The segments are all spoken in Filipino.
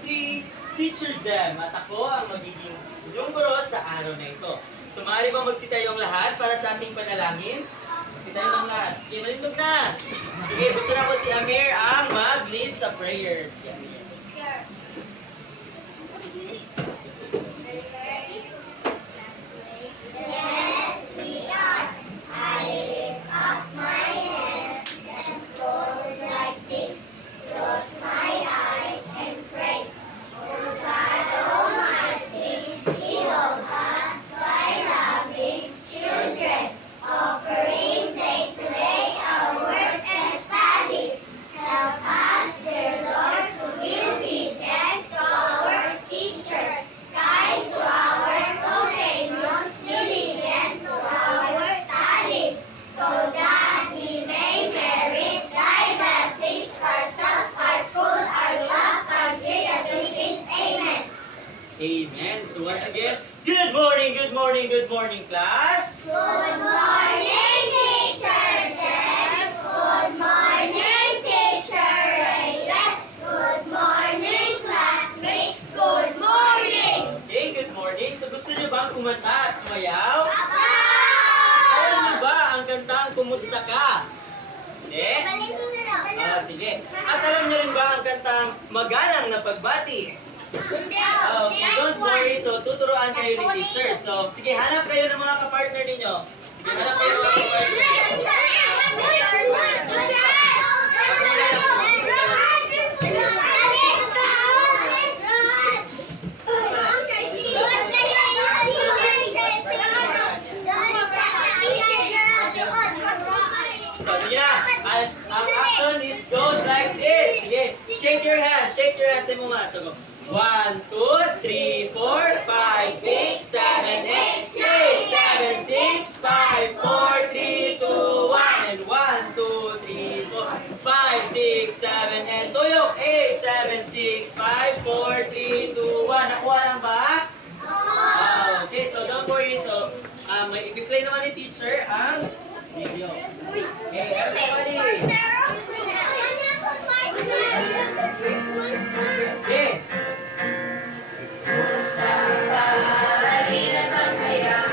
si Teacher Jem at ako ang magiging inyong guro sa araw na ito. So maaari bang magsitayo ang lahat para sa ating panalangin? Magsitayo ang lahat. Sige, malindog na! Sige, gusto na ko si Amir ang mag-lead sa prayers. Sige, Amir. Yes, we are. I lift up my hands and fold like this. Close my eyes and pray. Oh God Almighty, heal us by loving children, offering day to day our works and studies. Help us, dear Lord, to be obedient to our teachers, kind to our companions, diligent to our studies, so that we may merit thy blessings, ourselves, our school, our love, country, the Philippines. Amen. Amen. So once again, good morning, class! Good morning, Teacher Jem. Good morning, Teacher Reyes. Good morning, classmates. Good morning. Okay, good morning. So gusto niyo bang kumanta at sumayaw? Papa! Alam niyo ba ang kantang Kumusta Ka? Hindi? Sige. At alam niyo rin ba ang kantang Magalang na Pagbati? Okay, don't worry. So, tuturuan kayo ni teacher. So, sige, hanap kayo ng mga kapartner ninyo. Sige, hanap kayo ng mga kapartner. So, sige na. Ang action is goes like this. Sige, shake your hands. Shake your hands. Say mo nga. So, go. 1, 2, 3, 4, 5, 6, 7, 8, 8, 7, 6, 5, 4, 3, 2, 1, and 1, 2, 3, 4, 5, 6, 7, and tuyok. 8, 7, 6, 5, 4, 3, 2, 1. Nakuha lang ba? Okay, so don't worry. So, may i-play naman ni teacher ang video. Okay, everybody. Okay. Kumusta ka? Halina't magsaya.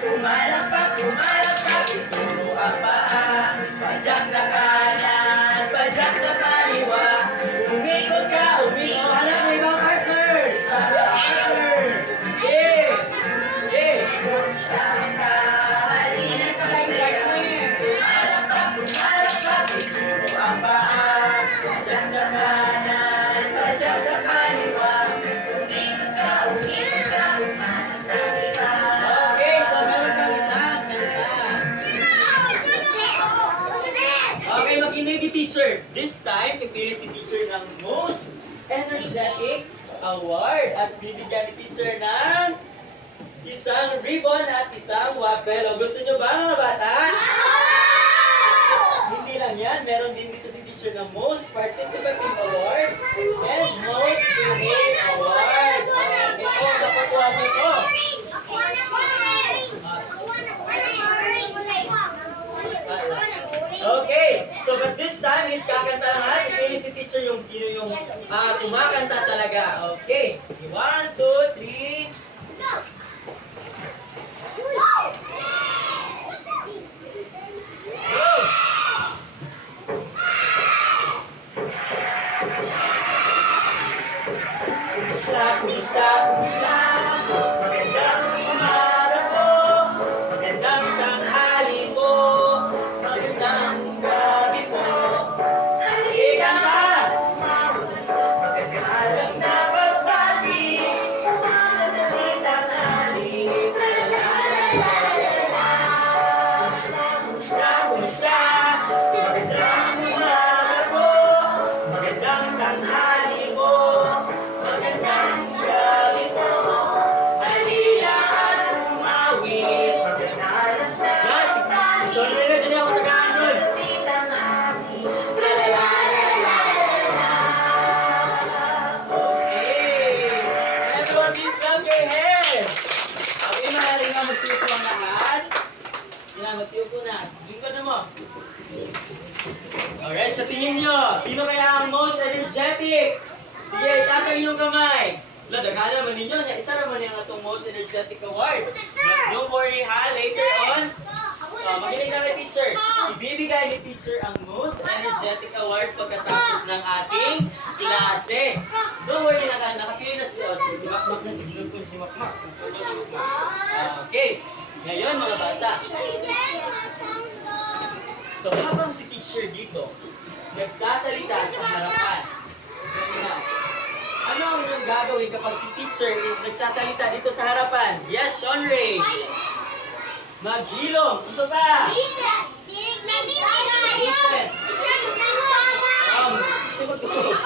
Pumalakpak, ituro ang paa. Padyak sa kanan, padyak sa kaliwa. Umikot ka, umikot. Alam mo ibang partner. Partner. Yeah. Yeah. Kumusta ka? Halina't magsaya. Pumalakpak, ituro ang paa. Padyak sa kanan, padyak sa kaliwa. Okay, so meron kang isang kanta. Okay, mag-inay teacher. This time, pipili si teacher ng most energetic award at bibigyan ni teacher ng isang ribbon at isang waffle. O, gusto nyo ba mga bata? Hindi lang yan, meron din dito si teacher ng most participative award and most behave award. Ito, nakukuha mo ito. Okay, so but this time is kakanta lang ha. Pipili si teacher yung sino yung kumakanta talaga. Okay, 1, 2, 3. Let's go! Kumusta? Magandang umaga po, magandang tanghali po, magandang gabi po. Sige, kanta! Magagalang na pagbati, magandang tanghali, Kumusta? Magandang umaga po, magandang tanghali po, magandang gabi po. Alright, sa tingin nyo, sino kaya ang most energetic? Sige, itaas ang inyong kamay. Wala, daghan naman ninyo. Isa naman yung atong most energetic award. But don't worry ha, later on, maginig na kay teacher. Ibibigay ni teacher ang most energetic award pagkatapos ng ating klase. Don't worry na, nakapili na si Makmak na, si Glug ko si Makmak. Okay, ngayon mga bata. So habang si teacher dito, nagsasalita sa harapan. Ano ang inyong gagawin kapag si teacher is nagsasalita dito sa harapan? Yes, Sean Ray. Maghilom. Ano pa? Listen. Sumagod.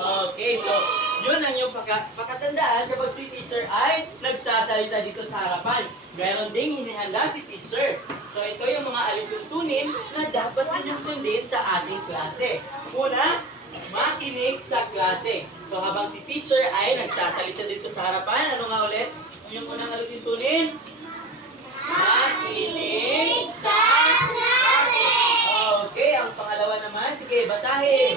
Okay, so yun ang yung pakatandaan kapag si teacher ay nagsasalita dito sa harapan. Meron ding hinihanda si teacher. So ito yung mga alituntunin na dapat ninyong sundin sa ating klase. Una, makinig sa klase. So habang si teacher ay nagsasalita dito sa harapan, ano nga ulit? Yung unang alituntunin? Makinig sa klase. Okay, ang pangalawa naman, sige, basahin.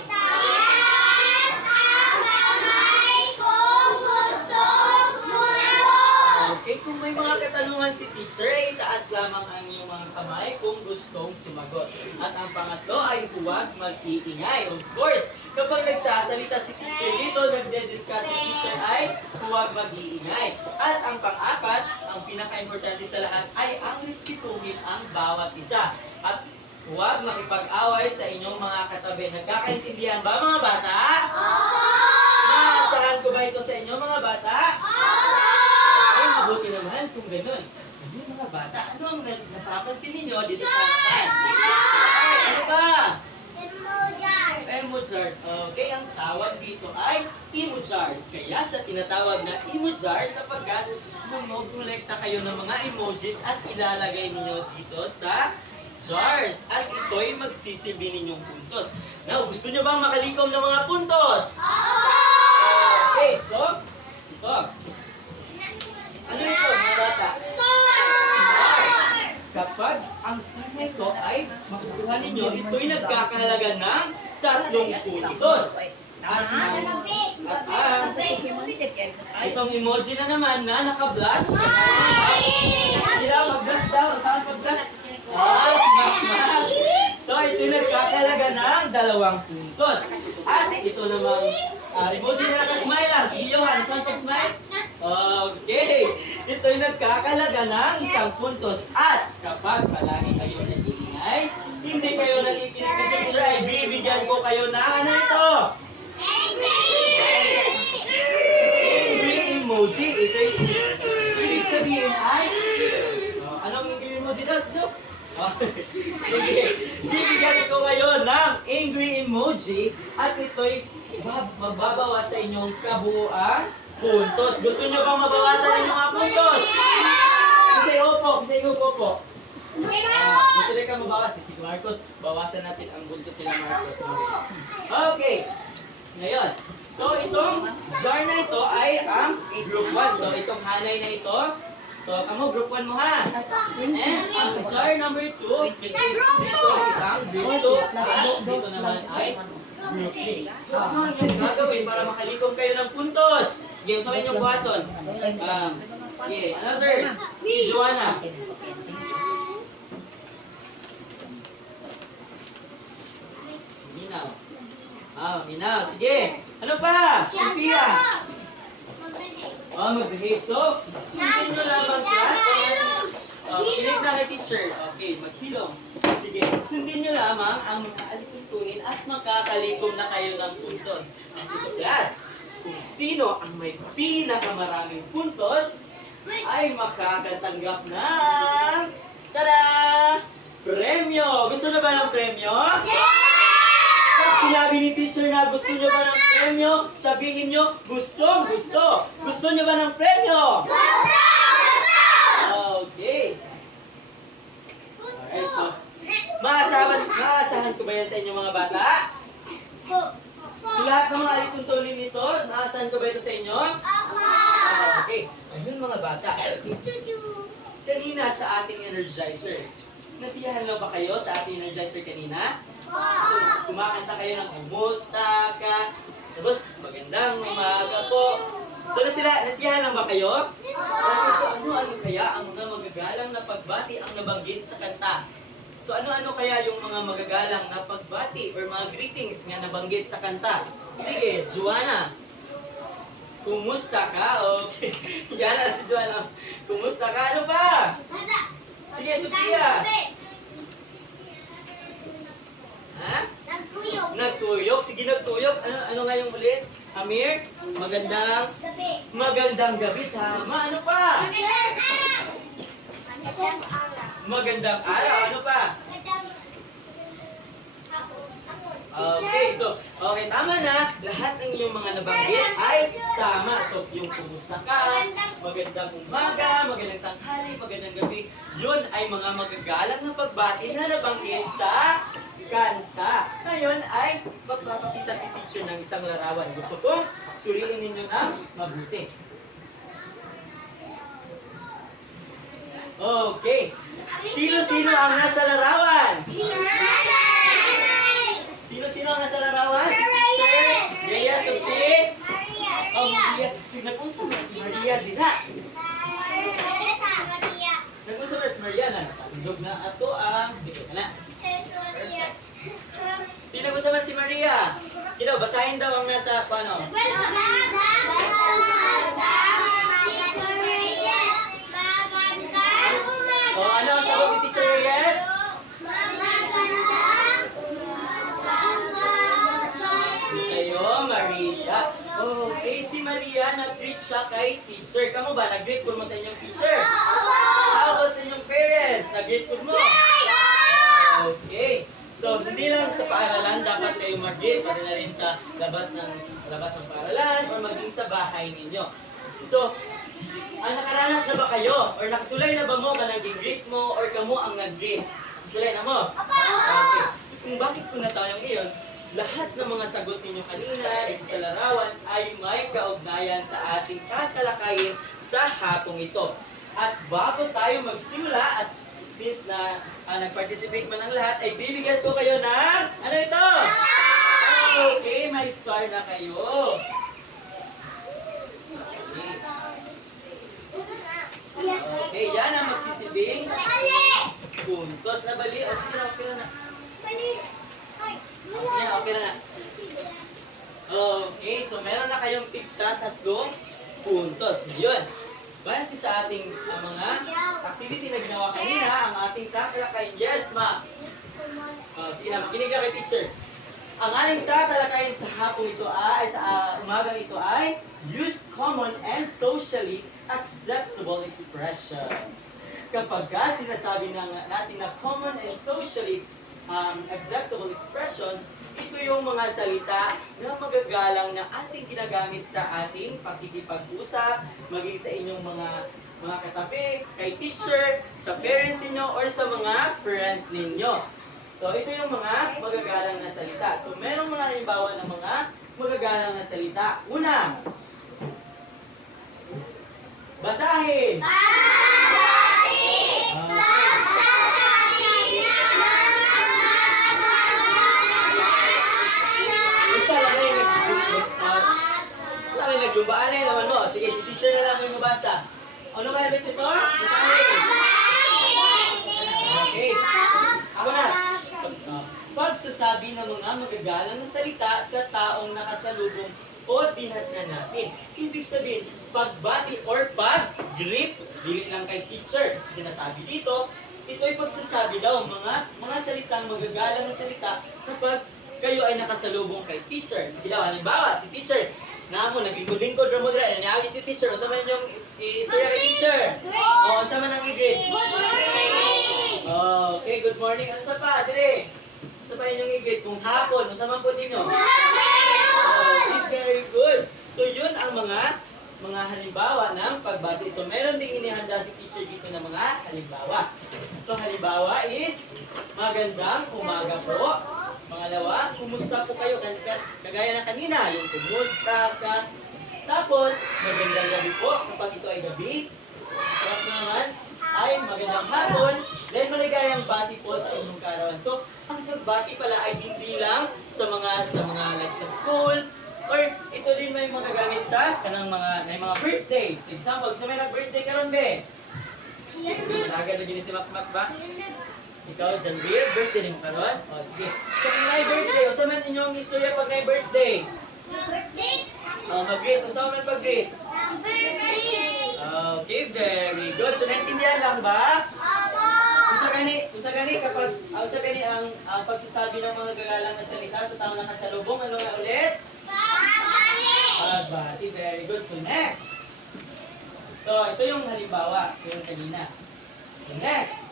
Okay, kung may mga katanungan si teacher, ay itaas lamang ang iyong mga kamay kung gustong sumagot. At ang pangatlo ay huwag mag-iingay. Of course, kapag nagsasalita si teacher dito, nagde-discuss si teacher ay huwag mag-iingay. At ang pang-apat, ang pinaka-importante sa lahat ay ang respetuhin ang bawat isa. At huwag makipag-away sa inyong mga katabi. Nagkakaintindihan ba mga bata? Naasahan ko ba ito sa inyo mga bata? Ay, mabuti naman kung ganun. Ano mga bata? Ano ang napapansin ninyo dito sa harapan? Ano ba? Emo jars. Okay, ang tawag dito ay emo jars. Kaya siya tinatawag na emo jars sapagkat mumolekta kayo ng mga emojis at ilalagay ninyo dito sa jars. At ito'y magsisilbi ninyong puntos. Now, gusto nyo bang makalikom ng mga puntos? Okay, so, ito. Ano ito, mga bata? Kapag ang star na ito ay makukuha ninyo, ito'y nagkakahalaga ng 3 puntos. At itong emoji na naman na naka-blush. Sila, mag-blush daw. Saan pag-blush? Si Makmak. So, ito'y nagkakahalaga ng 2 puntos. At ito namang emoji na naka-smile lang. Sige, Johan, saan pag-smile? Okay. Ito'y nagkakalaga ng 1 puntos. At kapag palagi kayo nag-iingay, hindi kayo nakikinig ng teacher, ay bibigyan ko kayo ng ano ito? Angry emoji. Ito'y ibig sabihin ay anong angry emoji does? Sige. Bibigyan ko kayo ng angry emoji at ito'y mababawas sa inyong kabuuan puntos. Gusto nyo bang mabawasan ang inyong mga puntos? Kasi upo po. Gusto rin ka mabawas. Si Marcos, bawasan natin ang buntos nila Marcos. Okay. Ngayon. So, itong jar na ito ay ang group 1. So, itong hanay na ito. So, kamo group 1 mo ha. And ang jar number 2, which is dito isang group 2. At dito naman ay group 3. So, ano ang inyong gagawin para makalikom kayo ng puntos? Sige, sa inyong buhaton. Okay, another. Si Joanna. Minaw. Minaw. Sige. Ano pa? Sophia. Mag-behave. So, sundin nyo lamang class. Kinig na kay teacher. Okay, maghilom. Sige, sundin nyo lamang ang mga alituntunin at makakalikom na kayo ng puntos. At ito class, kung sino ang may pinakamaraming puntos, ay makakatanggap ng tada! Premyo! Gusto na ba ng premyo? Pag sinabi ni teacher na gusto nyo ba ng premyo, sabihin nyo, gusto! Gusto nyo ba ng premyo? Okay. Alright, so, maasahan ko ba yan sa inyo mga bata? Lahat ng mga alituntunin nito, maasahan ko ba ito sa inyo? Okay. Ayun mga bata. kanina sa ating energizer. Nasiyahan lang ba kayo sa ating energizer kanina? Kumakanta kayo ng kumusta ka? Tapos, magandang umaga po. So, nasiyahan lang ba kayo? Okay, so ano kaya ang mga magagalang na pagbati ang nabanggit sa kanta? So, ano kaya yung mga magagalang na pagbati or mga greetings nga nabanggit sa kanta? Sige, Joanna. Kumusta ka? Okay. Yan na si Joanna. Kumusta ka? Ano pa? Sige, Sophia. Ha? Nagtuyok. Sige, nagtuyok. Ano nga yung ulit? Amir? Magandang gabi. Tama. Ano pa? Magandang araw. Ano pa? Okay, so, okay, tama na. Lahat ng iyong mga nabanggit ay tama. So, yung kumusta ka, magandang umaga, magandang tanghali, magandang gabi, yun ay mga magagalang na pagbati na nabanggit sa kanta. Ngayon ay magpapakita si teacher ng isang larawan. Gusto kong suriin ninyo ng mabuti. Okay. Sino-sino ang nasa larawan? Sino-sino ang nasa larawan? Si teacher, Rhea, Subsid. Oh, Maria. So, nag-unsa ba si Maria? Dina. Nag-unsa ba si Maria na? Natandog na ato ang... Sige ka na. Sino gusto man si Maria? Kino, basahin daw ang nasa paano? O, ano ang sagot ni Teacher Reyes? Sa'yo, Maria. Okay, si Maria, nag-greet siya kay teacher. Kamu ba? Nag-greet ko mo sa inyong teacher? How about sa inyong parents? Nag-greet ko mo? Okay. So, hindi lang sa paaralan dapat kayo mag-greet, pati na rin sa labas ng paaralan o maging sa bahay ninyo. So, nakaranas na ba kayo? Or nakasulay na ba mo ka nag-greet mo or kamo ang nag-greet? Nakasulay na mo? Okay. Kung bakit ko natanong iyon, lahat ng mga sagot ninyo kanina dito sa larawan ay may kaugnayan sa ating tatalakayin sa hapong ito. At bago tayo magsimula at since na nag-participate man ang lahat, ay bibigyan ko kayo ng, ano ito? Okay, may star na kayo. Okay, yan ang magsisibing puntos na bali. O, sige na, okay na. Sige na, okay na. Okay, so meron na kayong tigta 3 puntos. Yun. Base sa ating mga activity na ginawa kanina, ang ating tatalakayin. Yes, ma. Sige na, makinig ka kay teacher. Ang ating tatalakayin sa hapong ito ay, sa umagang ito ay, use common and socially acceptable expressions. Kapag sinasabi natin na common and socially acceptable expressions, ito yung mga salita na magagalang na ating ginagamit sa ating pakikipag-usap, maging sa inyong mga katabi, kay teacher, sa parents ninyo, or sa mga friends ninyo. So, ito yung mga magagalang na salita. So, merong mga halimbawa ng mga magagalang na salita. Una, basahin! Naglumbaanay naman mo. Sige, si teacher na lang yung mabasa. Ano nga ulit ito? Basahin. Okay. Ako na. Pagsasabi ng mga magagalang na salita sa taong nakasalubong o dinatnan natin. Ibig sabihin, pagbati or pag-greet, dili lang kay teacher. Sinasabi dito, ito ay pagsasabi daw mga salitang magagalang na salita kapag kayo ay nakasalubong kay teacher. Sige daw, halimbawa, si teacher, namo naglingkod-lingkod ra mo dira, niagi si teacher, unsa man inyong istorya kay teacher? O, unsa man ang i-greet? Okay, good morning. Unsa pa dire? Unsa pa inyong i-greet kung sa hapon? Unsa man po ninyo? Very good. So yun ang mga halimbawa ng pagbati. So meron ding inihanda si teacher dito ng mga halimbawa. So halimbawa is magandang umaga po. Pangalawa, kumusta po kayo? Kagaya na kanina, yung kumusta ka. Tapos, magandang gabi po kapag ito ay gabi. Sarap naman. ay magandang hapon, then maligayang bati po sa inyong kaarawan. So, ang pagbati pala ay hindi lang sa mga like sa school, or ito din may magagamit sa kanang mga birthday. For example, sa may nag-birthday karon be. Saga na gini si Makmak ba? Ikaw, John Reed, birthday din mo karon? O, sige. So, kung may birthday, o sa man inyong istorya pag may birthday? O, mag-greet. O, sa man pag-greet? Okay, very good. So, naintindihan lang ba? Usa gani kapag usa gani ang pagsasabi ng mga gagalang na salita sa tao na kasalubong, ano na ulit? Pagbati. Very good. So, next. So, ito yung halimbawa, ito yung kanina. So, next.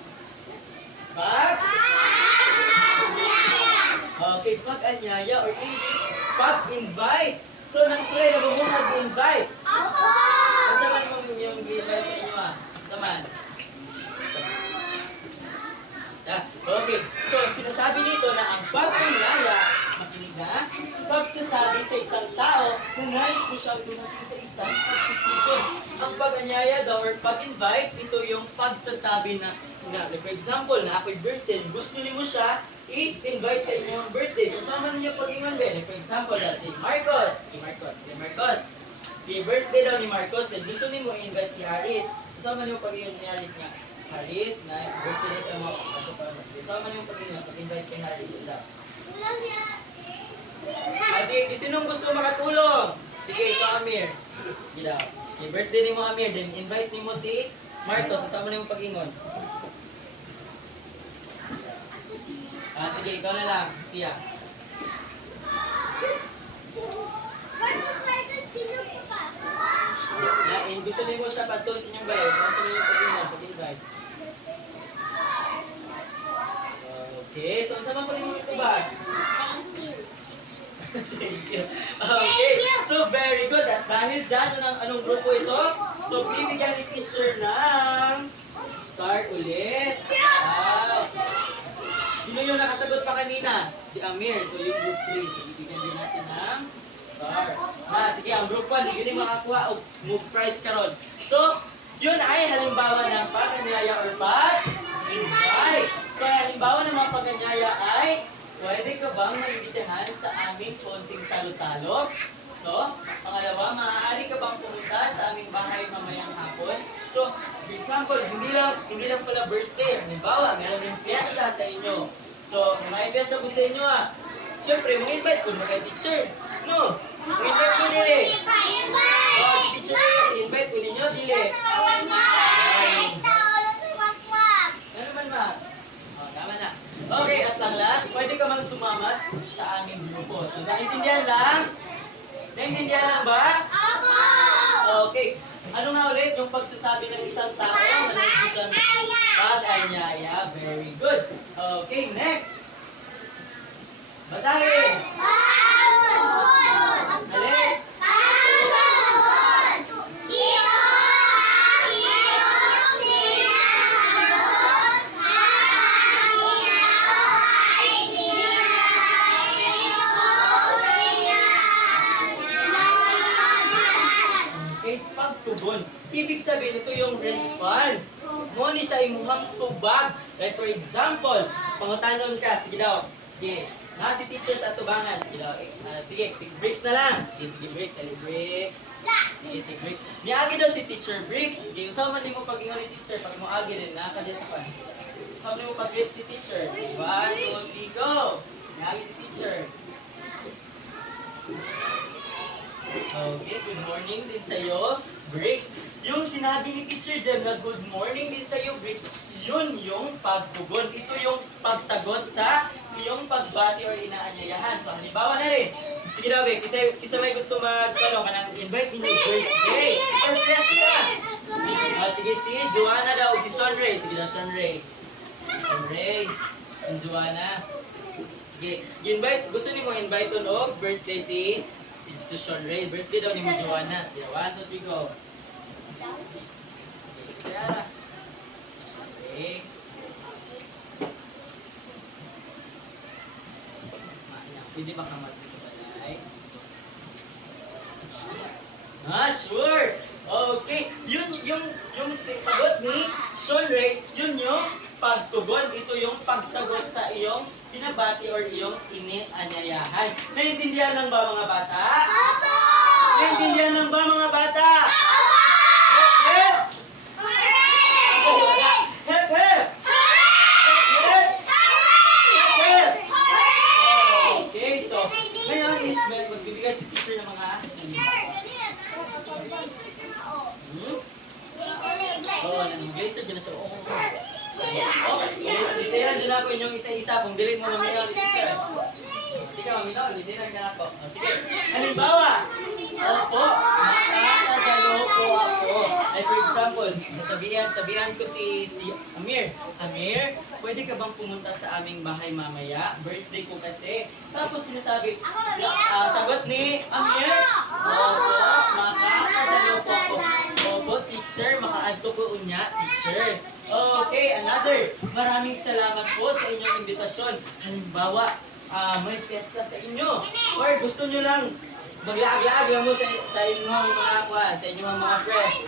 Okay, pag-anyaya or English, pag-invite. So, nang sila na mo mag-invite. Ano naman yung invite sa inyo Saman. Okay. So, sinasabi dito na ang pag-anyaya, makinig na, pagsasabi sa isang tao kung nais mo siyang dumating sa isang pagtitipon. Ang pag-anyaya daw or pag-invite, ito yung pagsasabi na for example, na ako'y birthday, gusto niyo mo siya i-invite sa inyong birthday. So, sama niyo pag-ingon din. For example, si Marcos. Si birthday daw ni Marcos, then gusto niyo mo i-invite si Haris. So, sama niyo pag-ingon ni Haris na Haris, na birthday niya sa mga sama niyo pag-invite kay Haris. Sige, sinong gusto makatulong? Sige, ikaw Amir. Gila. Okay, birthday ni mo Amir, then invite ni mo si Marcos. Sama niyo pag-ingon. Sige, ikaw na lang, Sophia. Gusto niyo mo siya patun sa inyong bayan. Gusto niyo pag-invite. Okay, so ang sama po niyo ito ba? Thank you. Okay, so very good. At dahil dyan, anong grupo ito? So, bibigyan ni teacher ng start ulit. Wow. Sino yung nakasagot pa kanina? Si Amir. So, yung group 3. So, bibigyan din natin ng star. Sige, ang group 1, hindi makakuha o move prize karon. So, yun ay halimbawa ng pag-anyaya or pag-invite. So, halimbawa ng mga pag-anyaya ay, pwede ka bang maimbitahan sa aming konting salo-salo? So, pangalawa, maaari ka bang pumunta sa aming bahay mamayang hapon? So, for example, hindi lang pala birthday. Halimbawa, meron din fiesta sa inyo. So, may fiesta po sa inyo siyempre, mag-invite po mga teacher. No? Mag-invite po nila si teacher po si invite po ninyo, dili. Ano man tama na. Okay, at lang last, pwede ka mang sumamas sa aming grupo. So, naintindihan lang? Naintindihan lang ba? Okay. Ano nga ulit yung pagsasabi ng isang tao na nais mo siyang pag-anyaya? Very good. Okay, next. Basahin. Alin? Pagtugon. Ibig sabihin, ito yung response. Muna siya imuhang tubag. Like for example, pangutanon ka, sige daw. Sige, si teacher sa tubangan. Sige daw. Sige, Bricks na lang. Sige, Bricks. Sige, Bricks. Niagi daw si teacher Bricks. Sige, usama niyo mo pag-ingon ni teacher. Pag mo agi din, nakakadya sa pan. Usama niyo mo pag-greet ni teacher. 1, 2, 3, go! Niagi si teacher. Okay, good morning din sa'yo, Bricks. Yung sinabi ni teacher dyan na good morning din sa'yo, Bricks, yun yung pagtugon. Ito yung pagsagot sa iyong pagbati or inaanyayahan. So, halimbawa na rin. Sige daw, Vic, kisa may gusto magtanong ka ng invite ninyo birthday or fiesta. Sige, si Joanna daw, si Sean Ray. Sige daw, Sean Ray. And Joanna. Sige, invite, gusto niyo mo invite o birthday si Sean Ray. Birthday daw ni mo Joanna. Sige, 1, 2, 3, go. Sige, Sarah. Okay. Pwede ba kamati sa balay? Sure. Okay. Yung sagot ni Sean reaction rate, yun yung pagtugon. Ito yung pagsagot sa iyong pinabati or iyong inianyayahan. Naiintindihan lang ba mga bata? Opo! Naiintindihan lang ba mga bata? Opo! Hep, hep! Hooray! Hep, hep! Hep, hep! Hooray! Okay, so ngayon is magbibigay si teacher ng mga Oo, nag-laser din na siya. Oo. Liseran din ako inyong isa-isa kung dili mo maminaw ni teacher. Hindi ka maminaw, liseran ka ako. Sige, halimbawa, opo, makakadalo po ako. Like for example, sabihan ko si Amir. Amir, pwede ka bang pumunta sa aming bahay mamaya? Birthday ko kasi. Tapos sinasabi, sagot ni Amir, opo, makakadalo po ako. Opo, teacher, maka-add ko unya, teacher. Okay, another. Maraming salamat po sa inyong imbitasyon. Halimbawa, may fiesta sa inyo. Or gusto nyo lang maglaag-laag lang mo sa inyong mga kwan, sa inyong mga friends.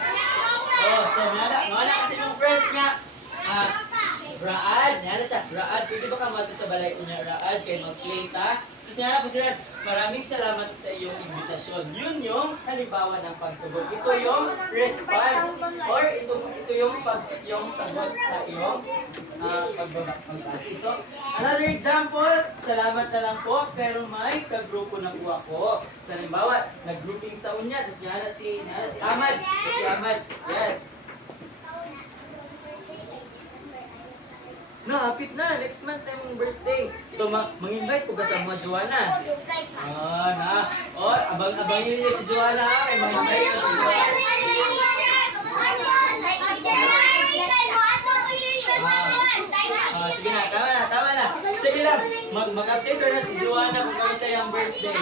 Oh, so mga kasi yung friends nga. Raad, yan na siya. Raad, pwede ba ka mato sa balay ko niya? Raad, kayo mag-play ta. Tapos nga po sila, maraming salamat sa iyong invitasyon. Yun yung halimbawa ng pagtugon. Ito yung response or ito yung sagot sa iyong pagbabati. So, another example, salamat na lang po, pero may kagrupo na po ako. So, halimbawa, nag-grouping sa unya, tapos nga si Ahmad. Si Ahmad, yes. Hapit na. Next month tayo mong birthday. So, mang-invite ko ka sa mga Joanna. Abangin niyo si Joanna. May mang-invite ko si Joanna. Sige na, tama na. Sige lang, mag-update ko na si Joanna kung kami sa iyang birthday.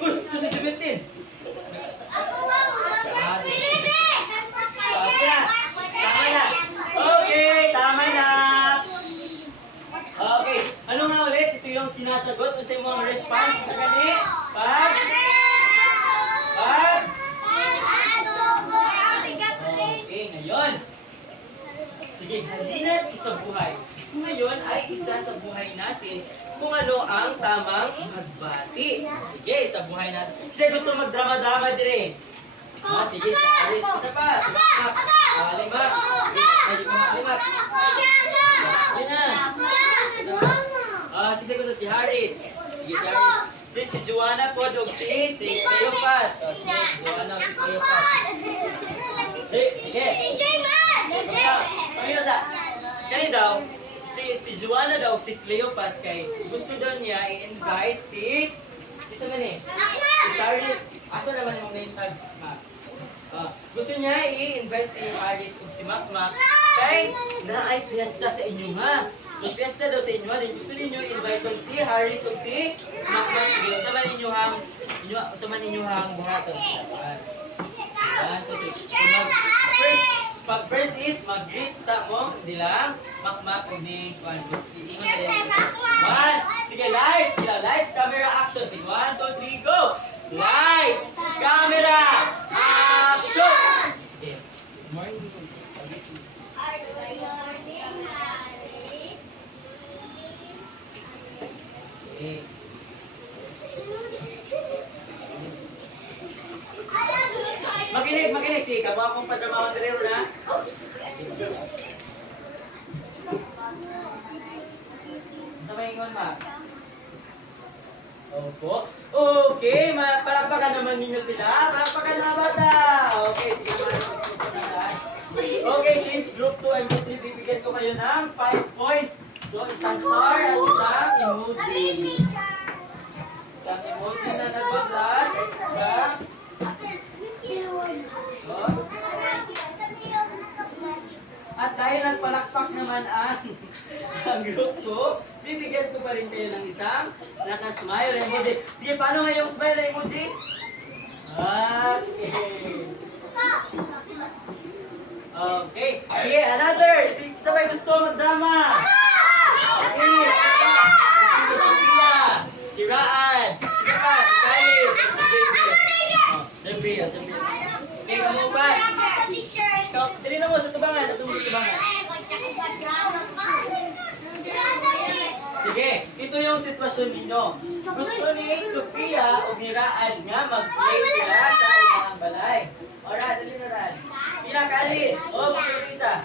Uy, ito si 17. Tama na. Okay, ano nga ulit? Ito yung sinasagot o sa mga response sa kani? Okay, ngayon. Sige, halina't isa buhay. So ngayon ay isa sa buhay natin kung ano ang tamang magbati. Sige, sa buhay natin. Kasi gusto magdrama-drama dire. Sige, Aris, isa pa. Limak. Limak. Yan na. Kasi gusto si Haris. Sige, si Haris. Si Joanna po, si Cleopas. Sige, Joanna, si Cleopas. Sige. Pamina sa. Kani daw, si Joanna daw, si Cleopas kay gusto daw niya i-invite si isa man eh. Si Sardi. Asa naman yung name tag? Gusto niya i-invite si Haris o si Makmak kay na ay fiesta sa inyo ha. May fiesta daw sa inyo ha. Gusto ninyo i-invite si Haris o si Makmak. Sige, sa man inyo hang buhaton. 1, 2, 3. First is mag-greet sa mong dilang Makmak o ni Juan. Sige, lights. Lights, camera, action. Sige, 1, 2, 3, go! Lights, camera, action! Okay. Good morning. Okay. Makinig. Sige, kamo akong padramawan dito na. Sa maingon ma. Opo. Okay, palakpakan naman ninyo sila. Palakpakan na bata. Okay, sige naman. Okay, since group 2 and group 3, bibigyan ko kayo ng 5 points. So, isang star at isang emoji. Isang emoji na nag-flash. At dahil nagpalakpak naman ang group 2, bibigyan ko pa rin kayo ng isang naka-smile emoji. Sige, paano nga yung smile emoji? Okay. Sige, another. Sabay gusto magdrama. Okay. Si Sophia. Si Raan. Isa pa. Si Khalid. Si JB. Jumbi. Okay, kamupan. Dili na mo sa tubangan. Sa tubangan. Sige, ito yung sitwasyon ninyo. Gusto ni Sofia o ni Raad nga mag-play sila sa ilang balay. O Rad, dali na Rad. Sila Kali. O, gusto ni isa.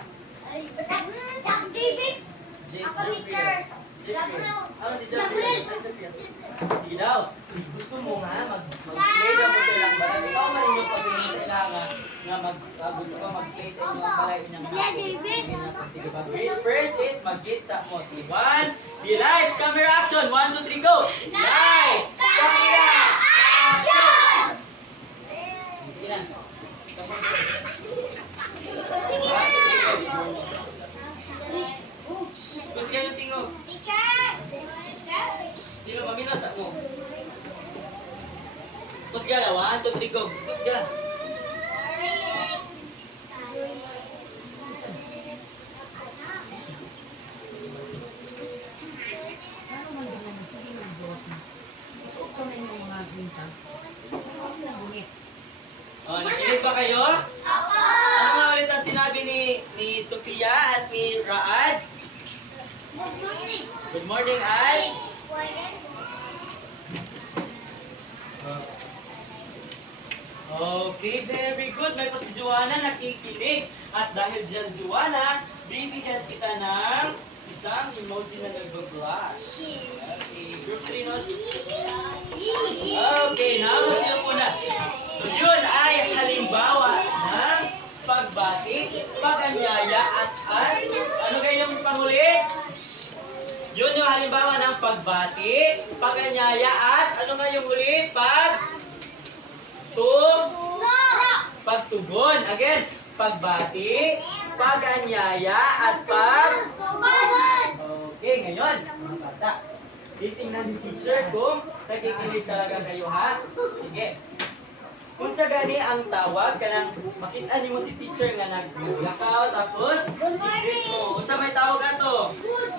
Ano si Jeffrey? Sige daw. Gusto mo nga mag-play daw mo sa ilang balay. Kasama man ninyo pag-play sa ilang nga gusto ko mag-play sa inyong balay ng sige ba? First is mag-hit sa mo. Sige, 1, the lights, camera, action. 1, 2, 3, go! Lights, camera, action! Sige na. Kus kayo yung tingog. Dilo maminos mo. Kusga na, 1, 2, 3, go. Kusga. Oh, nakinig ba kayo? Ano nga ulit ang sinabi ni Sofia at ni Raad? Good morning, Ad. Okay, very good. May pa si Joanna nakikinig. At dahil dyan, Joanna, bibigyan kita ng isang emoji na nag-blush. Okay, group 3 no? Okay, now sino muna? So yun ay halimbawa ng pagbati, pag-anyaya at ano kayo yung panghuli? Yun yung halimbawa ng pagbati, pag-anyaya at ano nga yung huli? Pagtugon. Again, pagbati, pag-anyaya at Okay, ngayon, mga bata. Titingnan ni teacher kung nakikinig talaga kayo ha. Sige. Kung sa gani ang tawag kanang makita nimo si teacher nga naglakaw tapos i-greet mo. Unsa may tawag ato? Good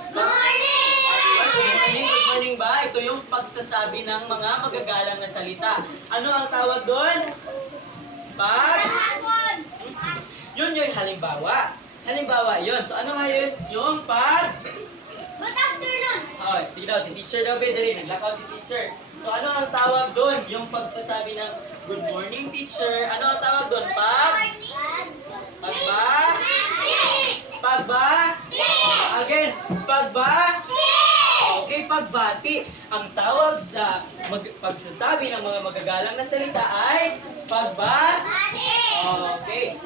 morning ba? Ito yung pagsasabi ng mga magagalang na salita. Ano ang tawag doon? Yun yung halimbawa. Halimbawa yun. So ano nga yun? Yung Good afternoon. Oh, sige daw, si teacher daw ba rin, naglakaw si teacher. So ano ang tawag doon? Yung pagsasabi ng good morning teacher. Ano ang tawag doon? Again, Okay, pagbati. Ang tawag sa pagsasabi ng mga magagalang na salita ay Okay.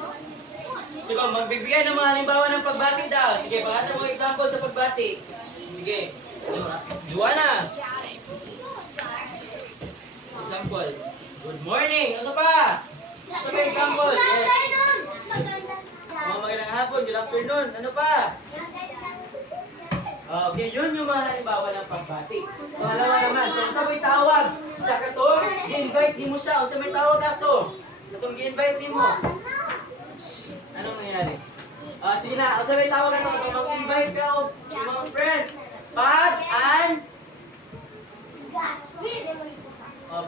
Sige, magbibigay ng mga halimbawa ng pagbati daw. Sige, pangata mo example sa pagbati. Sige, Joanna. Example. Good morning. Ano pa? Ano pa example? Yes. Mga magandang hapon. Good afternoon. Ano pa? Okay, yun yung mga halimbawa ng pagbati. Pangalawa naman, so sa may tawag sa kato, gi-invite din mo siya. O sa may tawag ato, katong gi-invite din mo. Anong nangyari? Sige na, o sa may tawag ato, mag-invite ka o mga friends.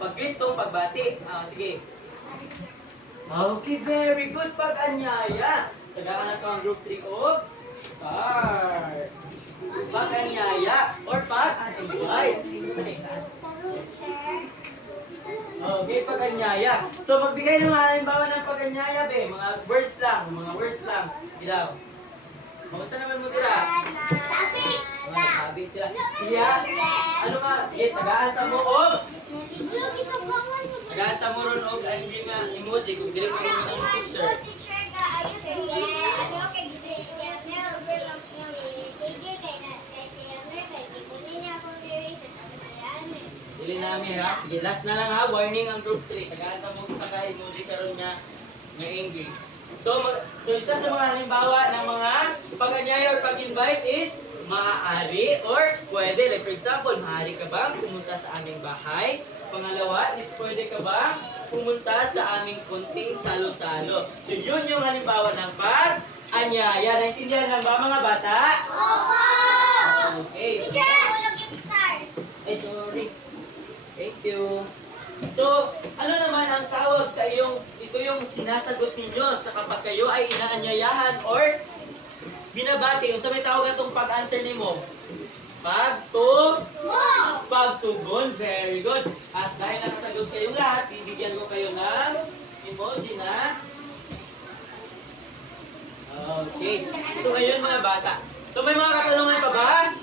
Pag-greet tong pagbati. Sige. Okay, very good. Pag-anyaya. Tagaan na ko ang group 3 o start. Pag-anyaya or pag-invite. Okay, pag-anyaya. So, magbigay ng mga halimbawa ng pag-anyaya, be. Mga words lang. Ilaw. Magusta naman mo tira? Sabi sila. Sige ha? Ano nga? Sige, tagaan mo og. Tagaan mo ron og angry nga emoji kung dili mo ng picture. Dili namin ha. Sige, last na lang ha. Warning ang group 3. Tagaan mo isa ka emoji karon nga angry. So isa sa mga halimbawa ng mga pag-anyaya or pag-invite is maaari or pwede. Like for example, maaari ka bang pumunta sa aming bahay? Pangalawa is pwede ka bang pumunta sa aming kunting salo-salo? So yun yung halimbawa ng pag-anyaya. Naintindihan lang ba mga bata? Opo! Okay. Teacher! Sorry. Thank you. So, Ano naman ang tawag sa ito yung sinasagot ninyo sa kapag kayo ay inaanyayahan or binabati. Kung sa may tawag itong pag-answer ni mo? Pagtugon. Very good. At dahil nakasagot kayong lahat, bibigyan ko kayo ng emoji na. Okay. So ngayon mga bata. So may mga katanungan pa ba?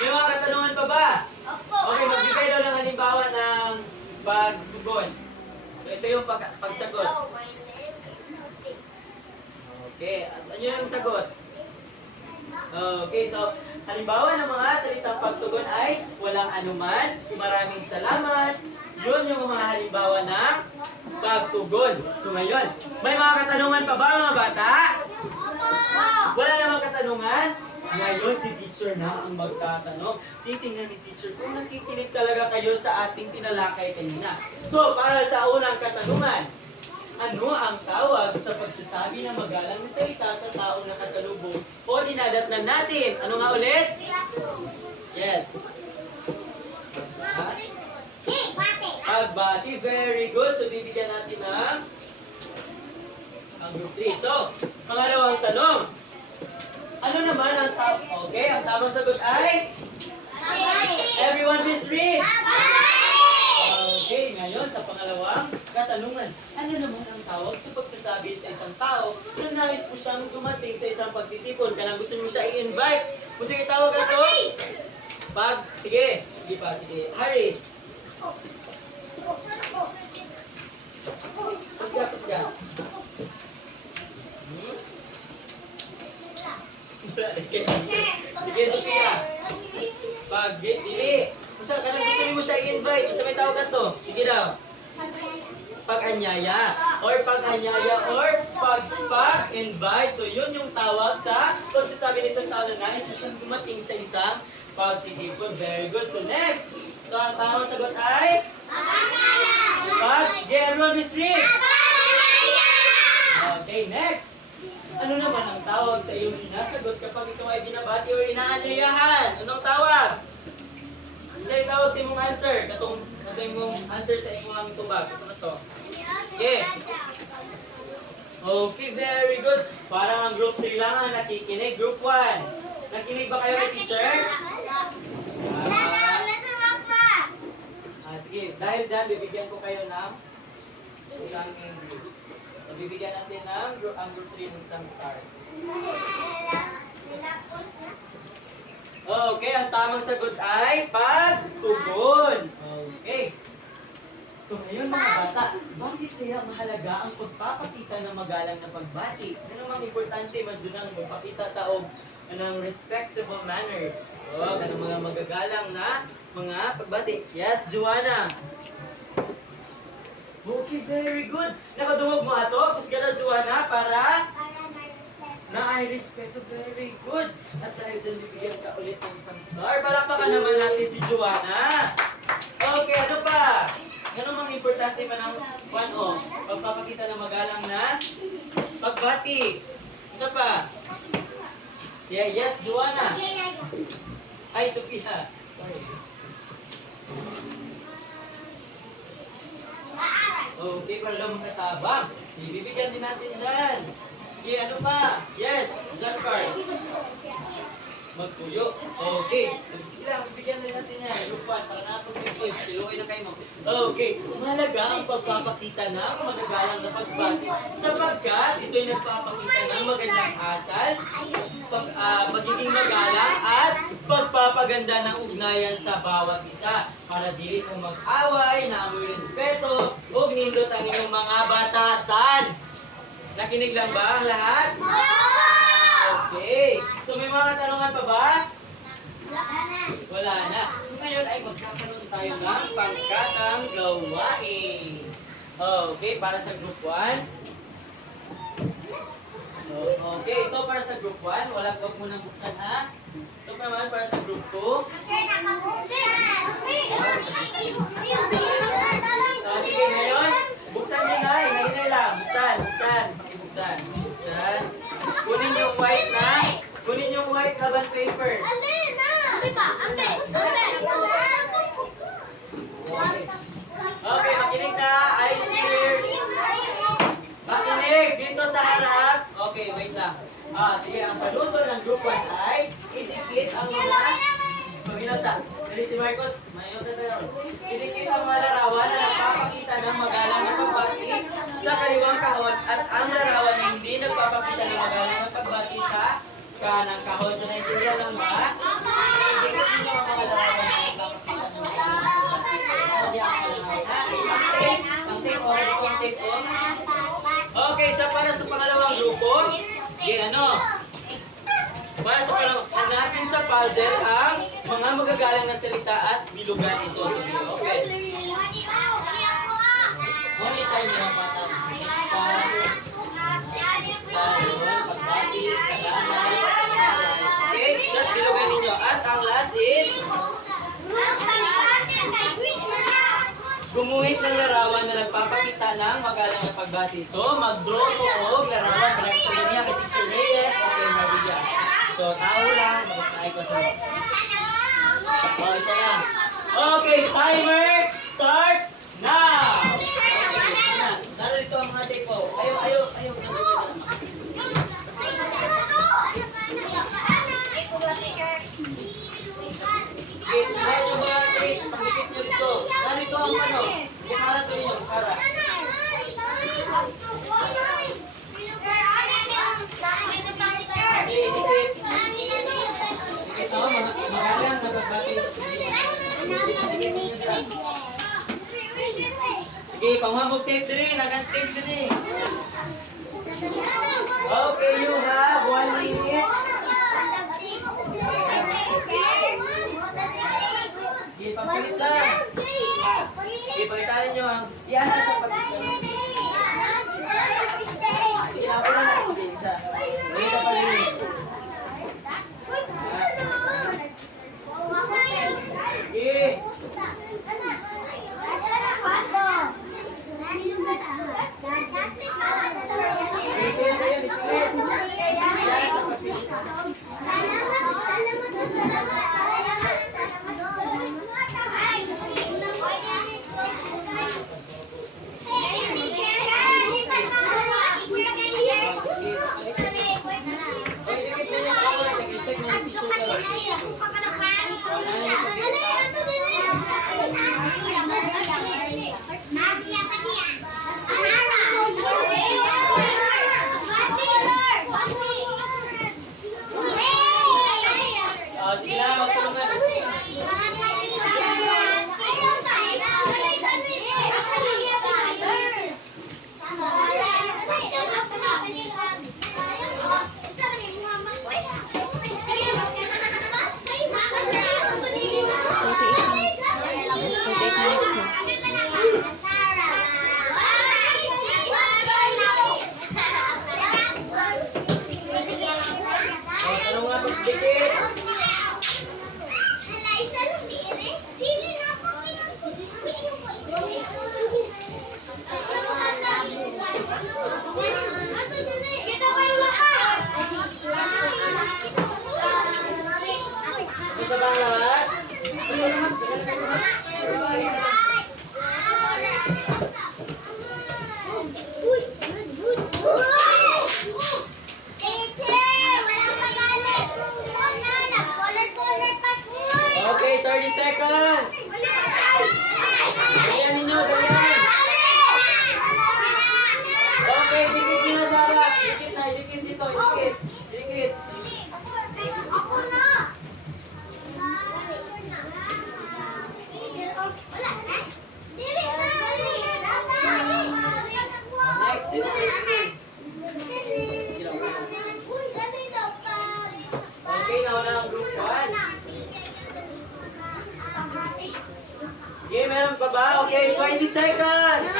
May mga katanungan pa ba? Okay, magbigay daw ng halimbawa ng pagtugon. So ito yung pagsagot. Okay, at ano yung sagot? Okay, so halimbawa ng mga salitang pagtugon ay walang anuman, maraming salamat. Yun yung mga halimbawa ng pagtugon. So ngayon, may mga katanungan pa ba mga bata? Wala namang katanungan? Ngayon si teacher na ang magtatanong. Titingnan ni teacher kung nakikinig talaga kayo sa ating tinalakay kanina. So para sa unang katanungan, ano ang tawag sa pagsasabi ng magalang na salita sa taong nakasalubong o dinadatnan natin? Ano nga ulit? Yes. Pagbati. Very good. So bibigyan natin ng ang group 3. So, pangalawang tanong. Ano naman ang okay, ang tamang sagot ay? Everyone please read. Okay, ngayon sa pangalawang katanungan. Ano naman ang tawag sa pagsasabi sa isang tao na nais mo siyang dumating sa isang pagtitipon? Kanang gusto mo siya i-invite? Kung sige, tawag ka to? Sige. Sige pa, sige. Haris. Pusga. Sige, Sophia. Dili. Basta kanang gusto mo siya i-invite. Basta may tawag ka to. Sige daw. Pag-anyaya or pag-invite. So yun yung tawag sa pagsasabi ng isang tao na nais mo siyang dumating sa isang pagtitipon. Very good. So next. So ang tamang sagot ay? Everyone is read. Okay, next. Ano naman ang tawag sa iyong sinasagot kapag ikaw ay binabati o inaanyayahan? Anong tawag? Isa yung tawag sa imong answer. Katong imong answer sa imong tubag. Ano to? Okay. Okay, very good. Parang ang group 3 lang ang nakikinig. Group 1. Nakinig ba kayo kay teacher? Sige, dahil dyan, bibigyan ko kayo ng isang group. So, bibigyan natin ng ang group 3 ng isang star. Okay, ang tamang sagot ay pagtugon. Okay. So ngayon mga bata, bakit kaya mahalaga ang pagpapakita ng magalang na pagbati? Ano namang importante man dun ang magpakita taog ng respectable manners. Ganang mga magagalang na mga pagbati. Yes, Joanna. Okay, very good. Nakadungog mo ato. Kusga na, Joanna, para na I respeto. Very good. At dahil dyan, bibigyan ka ulit ng isang star. Palakpakan naman natin si Joanna. Okay, ano pa? Ano mang importante pa ng pagpapakita ng magalang na pagbati. Isa pa? Yes, Joanna. Ay, Sophia. Sorry. Okay, para lang makatabang. Sige, bibigyan din natin dyan. Okay, ano pa? Yes, John Carl. Magpuyo. Okay. So, sige lang, bibigyan din natin yan. Group 1, para napag yung quiz. Tiluin na kayo mo. Okay. Mahalaga ang pagpapakita ng magagalang na pagbati sapagkat ito'y nagpapakita ng magandang asal, pagiging magalang at pagpapaganda ng ugnayan sa bawat isa para dili mo mag-away, na amoy respeto, ug nindot ang inyong mga batasan. Nakinig lang ba ang lahat? Okay. So may mga katanungan pa ba? Wala na. So ngayon ay magkakaroon tayo ng pangkatang gawain. Okay, para sa group 1. Okay, ito para sa group 1. Wag munang buksan ha. Ito naman para sa group 2. Sige, ngayon, buksan nyo na. Hinay lang. Buksan. Pakibuksan. Buksan. Kunin yung white na bond paper. Okay, makinig lang. Sige, ang paluto ng group 1 ay idikit ang mga Paminosa. Dali si Marcos, mayosa tayo. Idikit ang mga larawan na nagpapakita ng magalang na pagbati sa kaliwang kahon at ang larawan na hindi nagpapakita ng magalang na pagbati sa kanang kahon. So, naintindihan lang ba? Idikit nyo ang mga larawan na nagpapakita ng magalang na pagbati. Ang tape o, ang tape o. Okay, para sa pangalawang grupo, para sa pangalawang, hanapin sa puzzle ang mga magagalang na salita at bilugan ito. Okay. Muna siya yung mga bata. Pagbati, salamat. Okay, just bilugan ninyo. At ang last is, gumuhit ng larawan na nagpapakita ng magalang na pagbati. So, mag-draw mo og larawan para sa niya kay Teacher Reyes o kay Maria. So, tao lang, basta ay ko sa isa lang. Okay, timer starts now! Okay, dalo dito ang mga tape ko. Ayaw. Ayaw ba tape? Pagdikit nyo dito. Narito ang ano. Bukara to ninyo, bukara. Ito, magalang na pagbati. Sige, panghamog tape din. Nagan tape din. Okay, you have 1 minute. Sige, papalit lang. Sige, pagkitarin nyo ang iyan na sa pagkitarin. Sige, ako lang. Sige, isa. Ulit ka pa rin. Sige. Sige na, magtulungan. Tulungan pagdikit. Bisa bang lahat? Okay, 30 seconds. Dalian ninyo, dalian. Okay, dikit nyo na, Sarah. Dikit na, dikit dito, dikit. Dikit. Next, dikit. Okay, nawala ang group 1. Okay, meron pa ba? Okay, 20 seconds.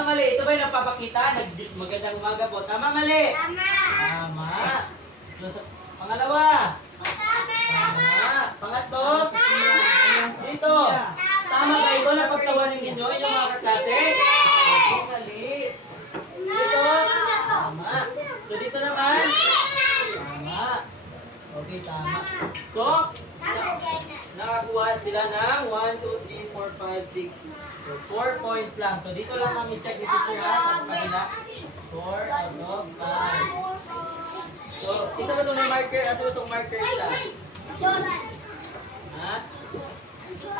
Tama, mali. Ito ba yung nagpapakita? Magandang umaga po. Tama, mali. Tama. Tama. So, pangalawa. Tama. Pangatlo. Dito. Tama ba? Ikaw na pagtawanin ninyo yung mga kaklase? Okay, mali. Dito. Tama. So, dito naman. Tama. Okay, tama. So, nakakuha sila ng 1, 2, 3, 4, 5, 6. So, 4 points lang. So, dito lang namin check ni teacher ha, sa kanila. 4 out of 5. So, isa ba itong may marker? Asa ba itong marker isa? Ha? So,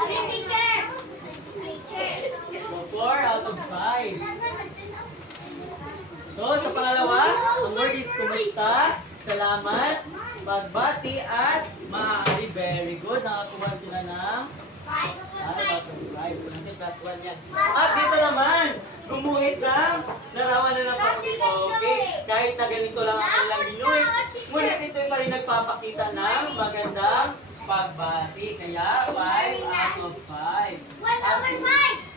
4 out of 5. So, sa pangalawa, ang word is kumusta, salamat, pagbati, at maaari. Very good. Nakakuha sila ng 5. Kasi plus 1 yan. At dito naman, gumuhit ng larawan na ng papel. Okay. Kahit na ganito lang ang kanilang ginuhit, ngunit ito pa rin nagpapakita ng magandang pagbati. Kaya 5 out of 5.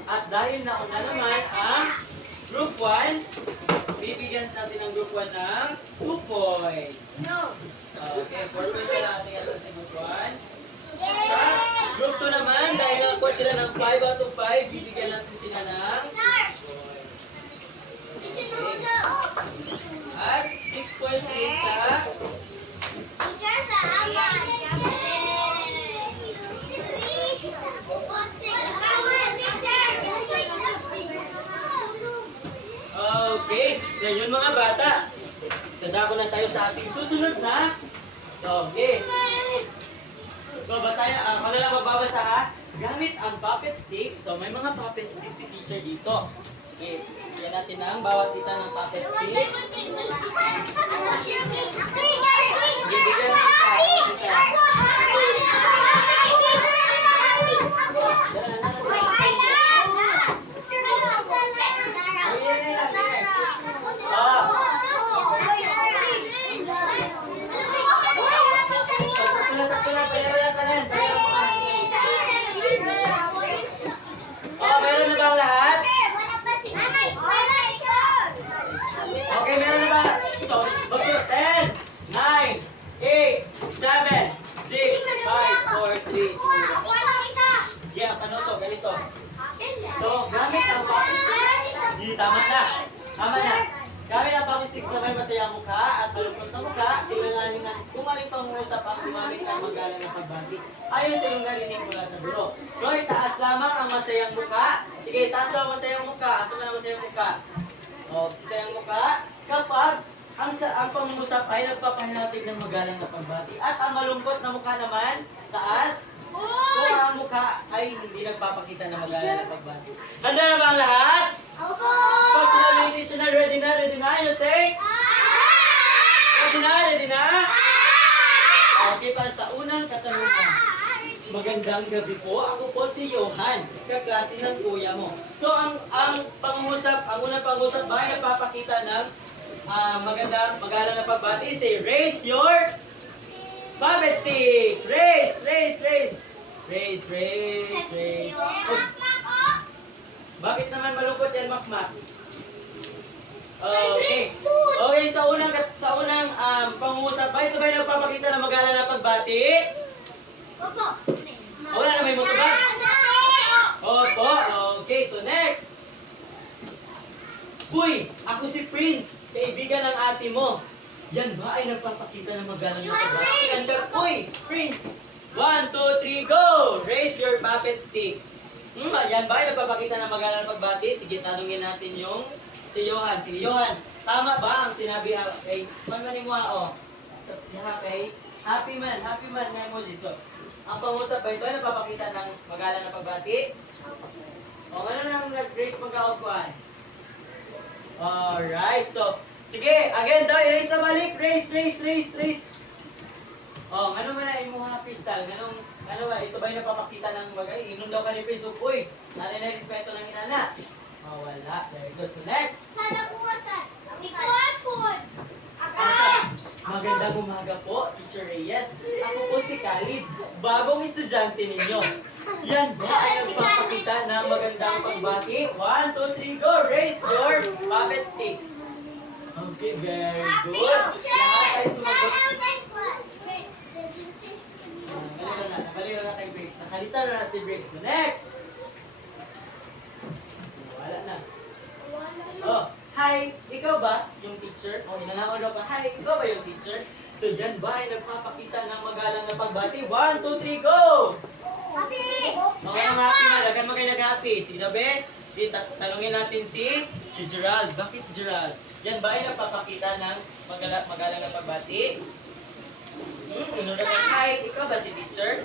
At dahil nauna naman ang group 1, bibigyan natin ng group 1 ng 2 points. Okay, 4 points na natin yan sa group 1. Sa group 2 naman, dahil nakakuha sila ng 5 out of 5, bibigyan natin sila ng 6 points. At 6 points rin sa okay, yan yun mga bata. Tanda ko na tayo sa ating susunod na. So, okay. Babasahin, ako na lang magbabasa ha. Gamit ang puppet sticks. So, may mga puppet sticks si teacher dito. Sige, bigyan natin ang bawat isa ng puppet sticks. Sakto na, payaran ka na. Oh, meron na ba ang lahat? Okay, meron na ba? Stop. Bagso, 10, 9, 8, 7, 6, 5, 4, 3, 2, 1. Yeah, paano to? Ganito. So, gamit ang puppet sticks. Hindi, tama na. Tama na. Gamit ang puppet sticks na may masayang mukha at malungkot na mukha, kilalanin na kung aling pangungusap ang gumamit ng magalang na pagbati. Ayon sa iyong narinig mula sa guro. Roy, taas lamang ang masayang mukha. Sige, taas daw ang masayang mukha. Asa man ang masayang mukha? O, masayang mukha. Kapag ang pangungusap ay nagpapahilatig ng magalang na pagbati. At ang malungkot na mukha naman, taas. Kung ang mukha ay hindi nagpapakita ng magalang na pagbati. Handa na ba ang lahat? Pag sinabi ni teacher na, ready na, you say? Ready na? Okay, para sa unang katanungan. Magandang gabi po. Ako po si Johan, kaklase ng kuya mo. So, ang unang pangusap ba ay nagpapakita ng magalang na pagbati? Say, raise your puppet stick. Raise. Bakit naman malungkot yan, Makmak? Okay. Okay, sa unang pangungusap ba, ito ba yung nagpapakita ng magalang na pagbati? Wala na may motobag? Opo. Okay, so next. Uy, ako si Prince, kaibigan ng ate mo. Yan ba ay nagpapakita ng magalang na pagbati? Ganda. Uy, Prince. 1, 2, 3, go! Raise your puppet sticks. Yan ba ay nagpapakita ng magalang na pagbati? Sige, tanungin natin yung si Johan. Sige, Johan, tama ba ang sinabi kay Manmanimwa? Kay Happy man na emoji. So, ang pangusap ba ito ay nagpapakita ng magalang na pagbati? O, ano nang nag-raise magkaupuan? Alright, so, sige, again daw, erase na balik. Raise. O, ano man na imuha, Crystal? Ano ba, ito ba yung napapakita ng bagay? Inom daw ka ni Prince. Uy, natin na respeto ng inana. Wala. Very good. So, next. Magandang umaga po, Teacher Reyes. Ako po si Khalid, bagong estudyante ninyo. Yan ba ay nagpapakita ng magandang pagbati? 1, 2, 3, go! Raise your puppet sticks. Okay, very good. Lahat ay sumagot. Nabaliw na kay Briggs. Nakalita na si Briggs. Next! Wala na. Oh, hi! Ikaw ba yung teacher? O, inanaulo ka. Hi! Ikaw ba yung teacher? So, yan ba ay nagpapakita ng magalang na pagbati? 1, 2, 3, go! Okay, ang happy na. Lagan mo kayo nag-happy. Sino ba? Tanungin natin si Gerald. Bakit Gerald? Yan ba ay nagpapakita ng magalang na pagbati? Ano na ba? Hi! Ikaw ba si teacher?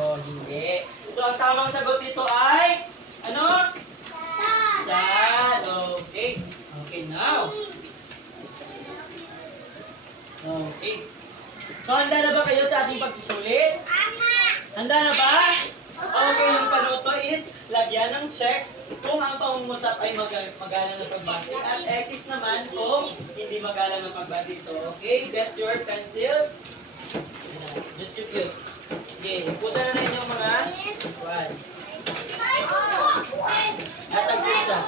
Oh, hindi. So, ang tamang sagot dito ay, ano? Sad. Okay. Okay, now. Okay. So, handa na ba kayo sa ating pagsusulit? Handa na ba? Okay, yung panuto is lagyan ng check kung ang pangungusap ay magalang ng pagbati at X naman kung hindi magalang ng pagbati. So, okay, get your pencils. Just keep it. Okay, ipusan na inyong mga one. At tagsisa.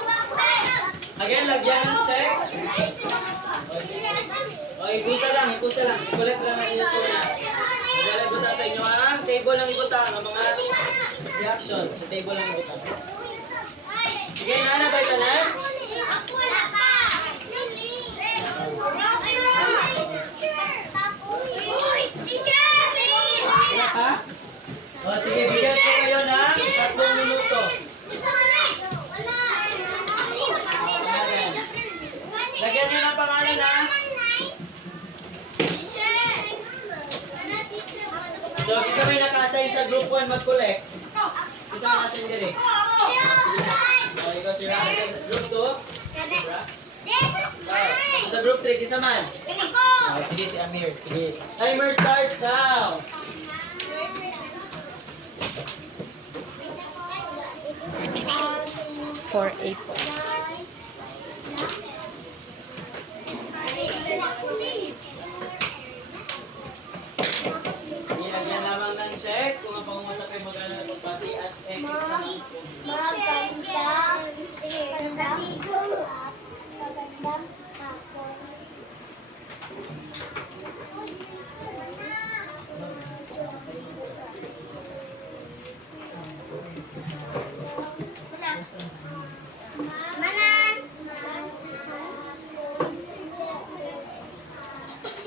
Again, lagyan ng check. O, ipusa lang. I-collect lang ang inyo na. Ibuta sa inyo ang table ng ibuta, ang mga reactions sa table ng ibuta. Sige, Nana, ba itanan? Wala pa? O, sige, bigyan ko kayo ng 3 minuto. Lagyan niyo ng pangalan, ha? So, isa may naka-assign sa group 1 mag-collect. Isa may naka-assign din eh. O, ikaw si Ra-assign sa group 2. Sa group 3, kisa man. Sige, si Amir. Sige. Timer starts now. For eight. Nilagyan lamang ng check kung ang pangungusap ay magalang na pagbati at X naman.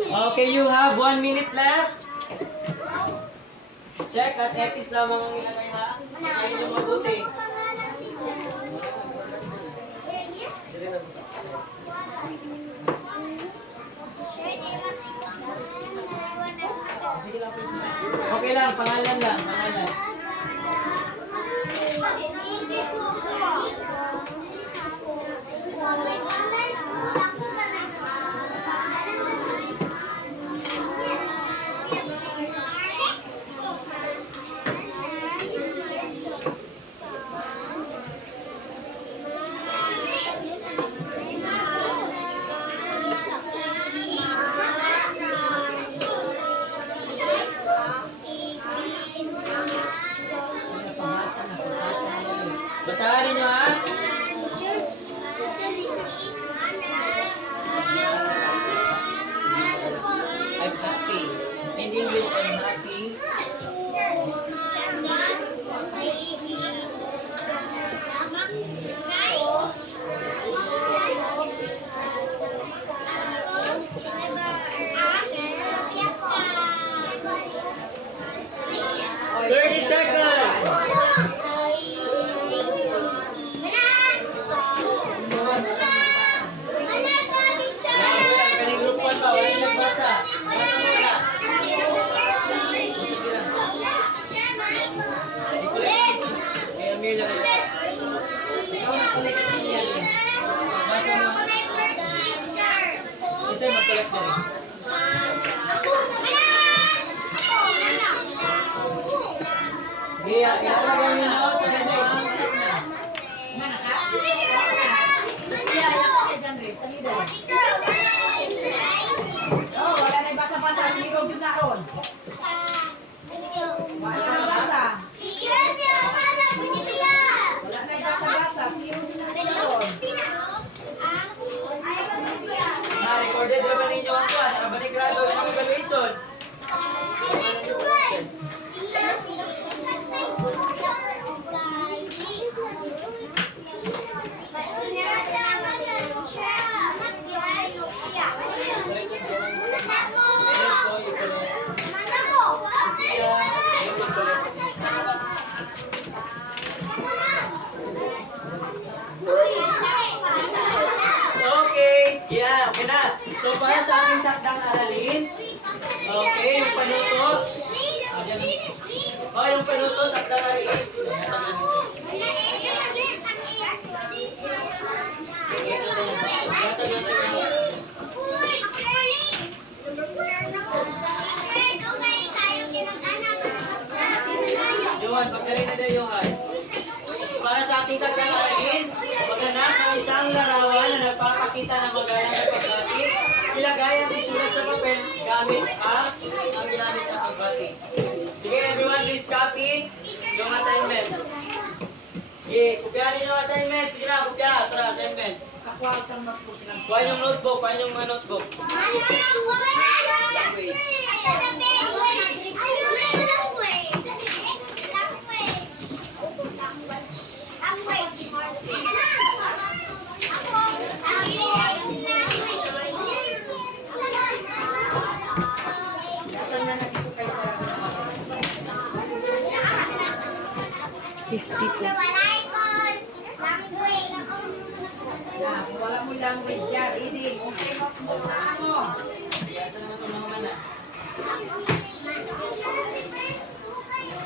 Okay, you have 1 minute left. Check at X lamang ang ilagay, ha? Sa inyo mabuti. Okay lang, pangalan lang, pangalan. Basahan ninyo, ha? I'm happy. In English, I'm happy. Thirty seconds. Kaning group 1 ba? Wala nagbasa. Basa mo na. Sige lang. I-collect. Kaya Amir lang. Ikaw mag-collect niya. Basa mo. Isa mag-collect na rin. Iya, ilalagay niyo na sa kanya. Wala na basa-basa, siguro yun na ron. Wala na basa. So, para sa ating takdang aralin, okay, yung panuto. Yung panuto, takdang aralin. Johan, pagkaling na tayo, Johan. Para sa ating takdang aralin, maghanap ng isang larawan na nagpapakita ng magalang na pagbati. Ilagay ang isulat sa papel gamit ang ginamit na pagbati. Sige, everyone, please copy yung assignment. Sige, kopyahin yung assignment. Sige na, kopya. Tara, assignment. Kakuha isang notebook lang. Kuha yung notebook, kuha yung mga notebook. Language. Dapat na nakito kay Sarah. 52. Ah, wala mo language yan. Reading. Okay, notebook na ano. Asa naman itong mga mana?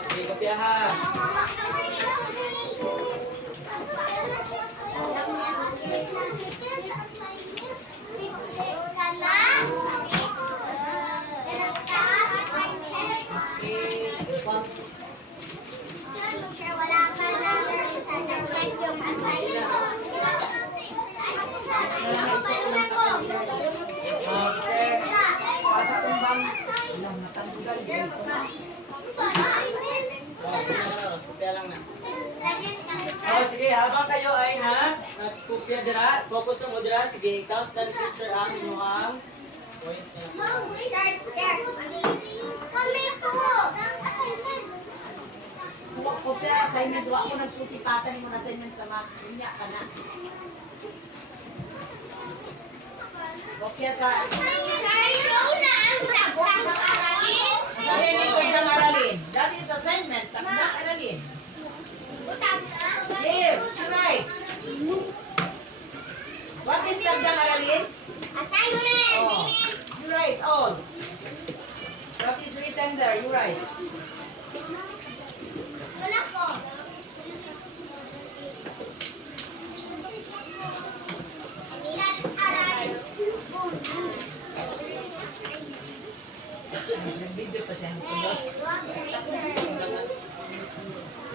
Sige, kopya ha. Sir. Pasa kumbang. Ilang natanggal. Kopya lang na. Sige, habang kayo ay nagkopya dira, focus na mo dira, sige, count na rin teacher ang inyong points na Kopya assignment. Wa ko nagsuti pasan mo na assignment sa math. Unya ka na. Kopya sa... Sabihin ko yung aralin. That is assignment. Takdang aralin. Yes, you're right. What is takdang aralin? Oh, you're right, all. What is written there? You're right. Nag-video pa siya.